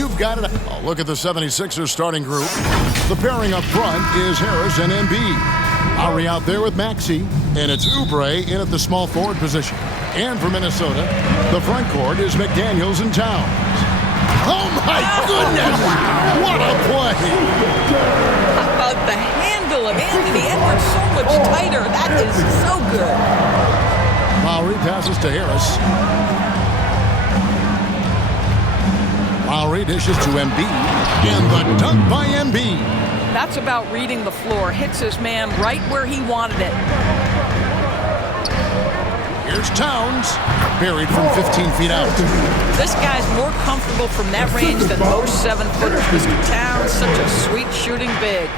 You've got it. Oh, look at the 76ers starting group. The pairing up front is Harris and Embiid. Lowry out there with Maxey, and it's Oubre in at the small forward position. And for Minnesota, the front court is McDaniels and Towns. Oh, my goodness! What a play! How about the handle of Anthony Edwards so much tighter? That is so good. Lowry passes to Harris. Lowry dishes to Embiid. And the dunk by Embiid. That's about reading the floor. Hits his man right where he wanted it. Here's Towns, buried from 15 feet out. This guy's more comfortable from that range than most 7-footers. Mr. Towns, such a sweet shooting big.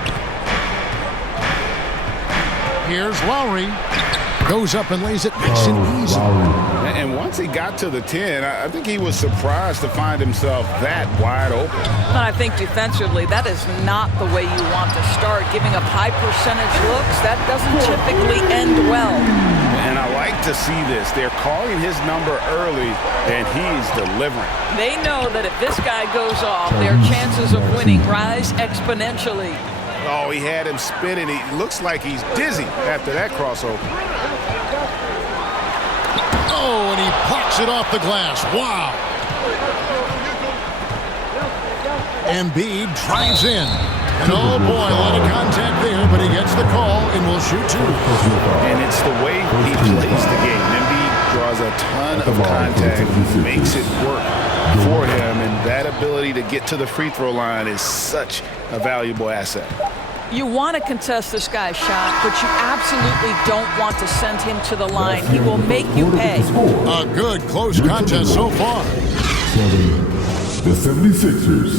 Here's Lowry. Goes up and lays it nice and easy. And once he got to the 10, I think he was surprised to find himself that wide open. And I think defensively, that is not the way you want to start. Giving up high percentage looks, that doesn't typically end well. And I like to see this. They're calling his number early, and he's delivering. They know that if this guy goes off, their chances of winning rise exponentially. Oh, he had him spinning. He looks like he's dizzy after that crossover. Oh, and he pucks it off the glass. Wow. Embiid drives in. And oh boy, a lot of contact there, but he gets the call and will shoot two. And it's the way he plays the game. Embiid draws a ton of contact, makes it work for him, and that ability to get to the free throw line is such a valuable asset. You want to contest this guy's shot, but you absolutely don't want to send him to the line. He will make you pay. A good close contest so far. 7. The 76ers.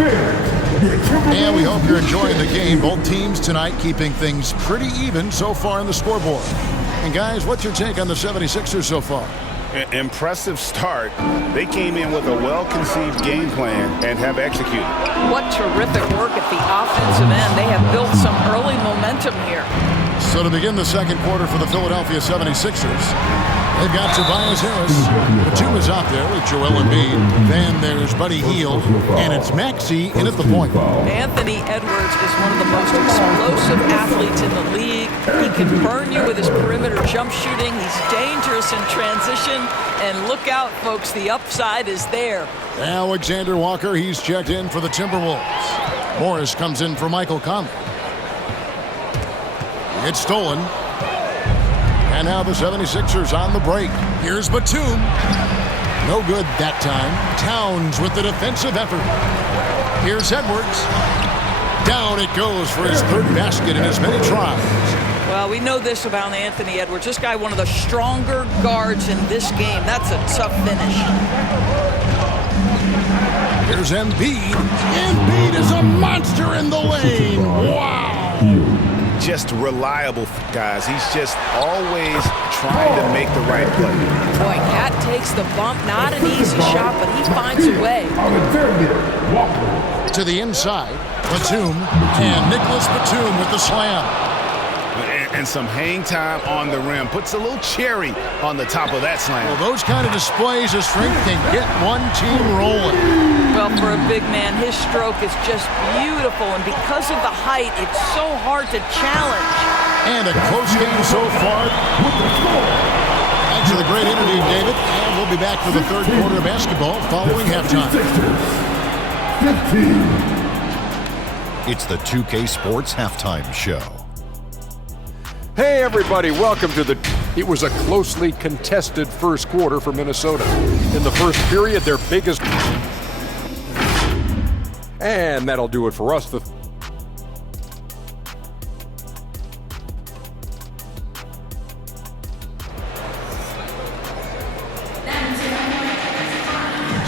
8. And we hope you're enjoying the game. Both teams tonight keeping things pretty even so far on the scoreboard. And guys, what's your take on the 76ers so far? Impressive start. They came in with a well-conceived game plan and have executed. What terrific work at the offensive end. They have built some early momentum here. So to begin the second quarter for the Philadelphia 76ers, they've got Tobias Harris. Batum is out there with Joel Embiid. Then there's Buddy Hield, and it's Maxey in at the point. Anthony Edwards is one of the most explosive athletes in the league. He can burn you with his perimeter jump shooting. He's dangerous in transition. And look out, folks, the upside is there. Alexander Walker, he's checked in for the Timberwolves. Morris comes in for Michael Conley. It's stolen. And now the 76ers on the break. Here's Batum. No good that time. Towns with the defensive effort. Here's Edwards. Down it goes for his third basket in as many tries. Well, we know this about Anthony Edwards. This guy, one of the stronger guards in this game. That's a tough finish. Here's Embiid. Embiid is a monster in the lane. Wow. Just reliable, guys. He's just always trying to make the right play. Boy, Cat takes the bump. Not an easy shot, but he finds a way. To the inside, Batum, and Nicholas Batum with the slam. And some hang time on the rim. Puts a little cherry on the top of that slam. Well, those kind of displays of strength can get one team rolling. Well, for a big man, his stroke is just beautiful, and because of the height, it's so hard to challenge. And a close game so far. Thanks for the great interview, David. And we'll be back for the third quarter of basketball following halftime. It's the 2K Sports Halftime Show. Hey everybody, welcome to It was a closely contested first quarter for Minnesota. In the first period, their biggest... And that'll do it for us.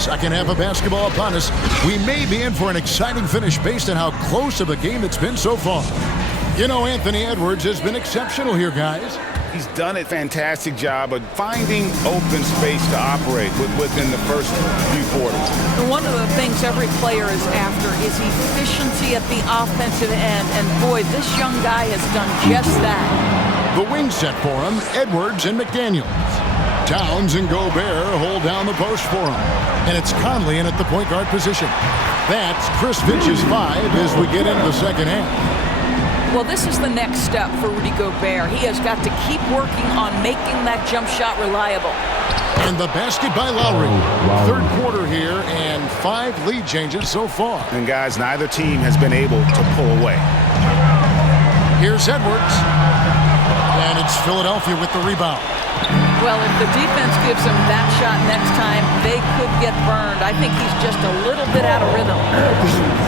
Second half of basketball upon us. We may be in for an exciting finish based on how close of a game it's been so far. You know, Anthony Edwards has been exceptional here, guys. He's done a fantastic job of finding open space to operate within the first few quarters. And one of the things every player is after is efficiency at the offensive end. And boy, this young guy has done just that. The wing set for him, Edwards and McDaniels. Towns and Gobert hold down the post for him. And it's Conley in at the point guard position. That's Chris Finch's 5 as we get into the second half. Well, this is the next step for Rudy Gobert. He has got to keep working on making that jump shot reliable. And the basket by Lowry. Third quarter here and 5 lead changes so far. And guys, neither team has been able to pull away. Here's Edwards. And it's Philadelphia with the rebound. Well, if the defense gives him that shot next time, they could get burned. I think he's just a little bit out of rhythm.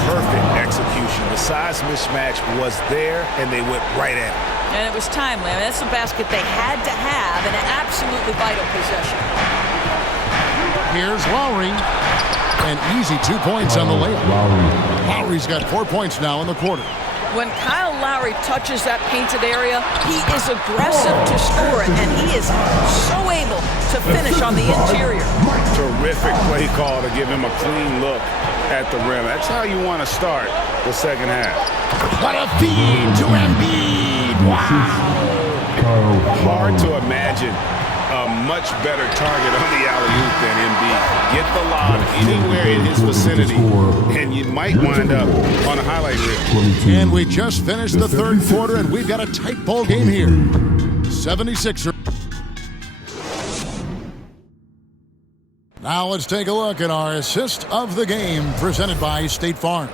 Perfect execution. The size mismatch was there, and they went right at it. And it was timely. I mean, that's a basket they had to have, an absolutely vital possession. Here's Lowry. An easy 2 points on the layup. Lowry's got 4 points now in the quarter. When Kyle Lowry touches that painted area, he is aggressive to score it, and he is so able to finish on the interior. Terrific play call to give him a clean look at the rim. That's how you want to start the second half. What a feed to Embiid. Wow. Hard to imagine a much better target on the alley-oop than Embiid. Get the lob anywhere in his vicinity, and you might wind up on a highlight reel. And we just finished the third quarter, and we've got a tight ball game here. 76ers. Now let's take a look at our assist of the game presented by State Farm.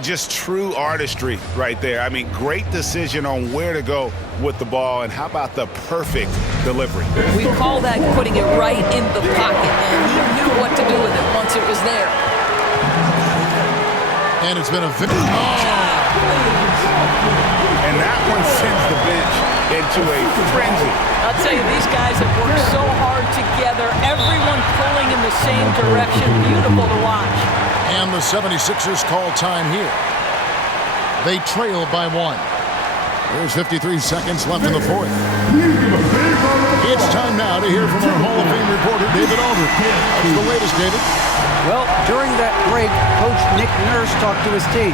Just true artistry right there. I mean, great decision on where to go with the ball, and how about the perfect delivery? We call that putting it right in the pocket, and he knew what to do with it once it was there. And it's been a And that one sends the bench into a frenzy. I'll tell you, these guys have worked so hard together, everyone pulling in the same direction. Beautiful to watch. And the 76ers call time here. They trail by 1. There's 53 seconds left in the fourth. It's time now to hear from our Hall of Fame reporter, David Aldridge. What's the latest, David? Well, during that break, Coach Nick Nurse talked to his team.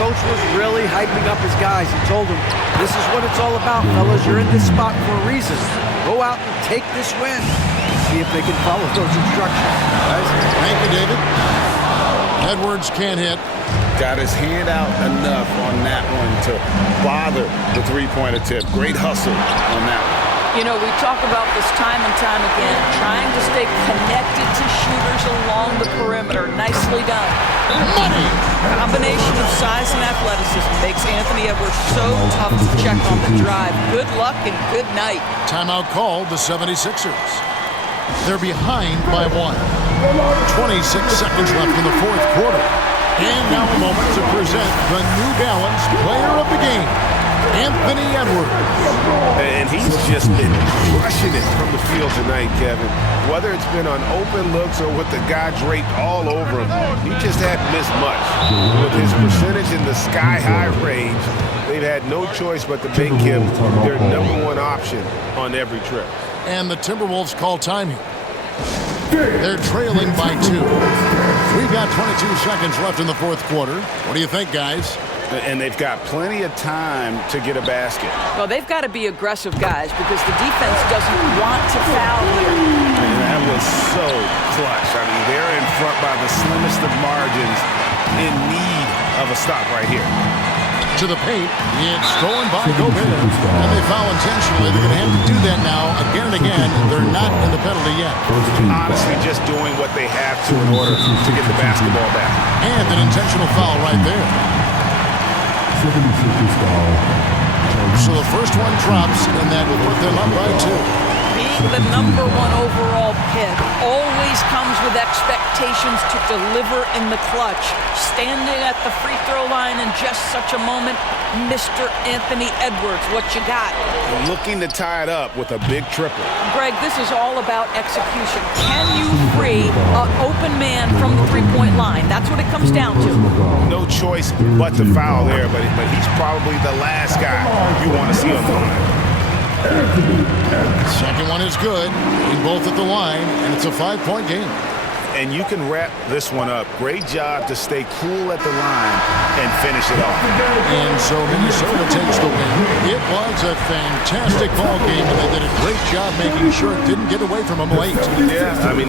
Coach was really hyping up his guys. He told them, this is what it's all about, fellas. You're in this spot for a reason. Go out and take this win. See if they can follow those instructions. Guys. Thank you, David. Edwards can't hit. Got his hand out enough on that one to bother the three-point attempt. Great hustle on that one. You know, we talk about this time and time again, trying to stay connected to shooters along the perimeter. Nicely done. Money! Combination of size and athleticism makes Anthony Edwards so tough to check on the drive. Good luck and good night. Timeout called the 76ers. They're behind by 1. 26 seconds left in the fourth quarter. And now a moment to present the New Balance Player of the Game, Anthony Edwards. And he's just been crushing it from the field tonight, Kevin. Whether it's been on open looks or with the guy draped all over him, he just hadn't missed much. With his percentage in the sky-high range, they've had no choice but to make him their #1 option on every trip. And the Timberwolves call time here. They're trailing by 2. We've got 22 seconds left in the fourth quarter. What do you think, guys? And they've got plenty of time to get a basket. Well, they've got to be aggressive, guys, because the defense doesn't want to foul here. And that was so clutch. I mean, they're in front by the slimmest of margins, in need of a stop right here. To the paint, it's stolen by Gobert. And they foul intentionally. They're going to have to do that now again and again. They're not in the penalty yet. Honestly, just doing what they have to in order to get the basketball back. And an intentional foul right there. 76ers foul. So the first one drops, and that will put them up by 2. Being the #1 overall pick always comes with expectations to deliver in the clutch. Standing at the free throw line in just such a moment, Mr. Anthony Edwards, what you got? Looking to tie it up with a big triple. Greg, this is all about execution. Can you free an open man from the three-point line? That's what it comes down to. No choice but to foul there, but he's probably the last guy you want to see on the line. Second one is good. Both at the line, and it's a 5-point game. and you can wrap this one up. Great job to stay cool at the line and finish it off. And so Minnesota takes the win. It was a fantastic ball game, and they did a great job making sure it didn't get away from them late. Yeah, I mean,